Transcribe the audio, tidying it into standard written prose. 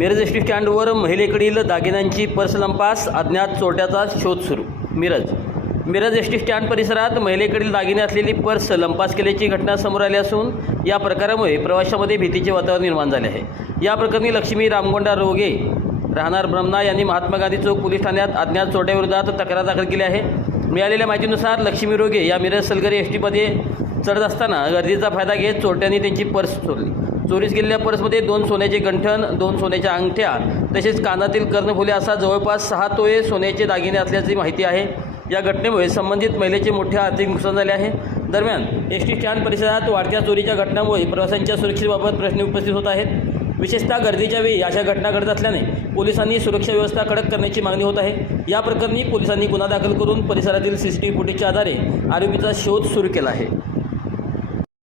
Miraj S T स्टँडवर महिलेकडील दागिन्यांची purse लंपास, अज्ञात चोरट्याचा शोध सुरू. मिरज एस टी स्टँड परिसरात महिलेकडील दागिने असलेली पर्स लंपास केल्याची घटना समोर आली असून या प्रकारामुळे प्रवाशांमध्ये भीतीचे वातावरण निर्माण झाले आहे. या प्रकरणी लक्ष्मी रामगोंडा रोगे राहणार ब्रह्मणा यांनी महात्मा गांधी चौक पोलीस ठाण्यात अज्ञात चोरट्याविरोधात तक्रार दाखल केली आहे. मिळालेल्या माहितीनुसार लक्ष्मी रोगे या मिरज सलगरी एस टीमध्ये चढत असताना गर्दीचा फायदा घेत चोरट्यांनी त्यांची पर्स चोरली. चोरीस गेलेल्या पर्समध्ये 2 सोन्याचे गंठण, 2 सोन्याच्या अंगठ्या तसेच कानातील कर्णफुले असा जवळपास 6 तोळे सोन्याचे दागिने असल्याची माहिती आहे. या घटनेमुळे संबंधित महिलेचे मोठे आर्थिक नुकसान झाले आहे. दरम्यान एस टी स्टँड परिसरात वाढत्या चोरीच्या घटनांमुळे प्रवाशांच्या सुरक्षेबाबत प्रश्न उपस्थित होत आहेत. विशेषतः गर्दीच्या वेळी अशा घटना घडत असल्याने पोलिसांनी सुरक्षा व्यवस्था कडक करण्याची मागणी होत आहे. या प्रकरणी पोलिसांनी गुन्हा दाखल करून परिसरातील CCTV फुटेजच्या आधारे आरोपीचा शोध सुरू केला आहे.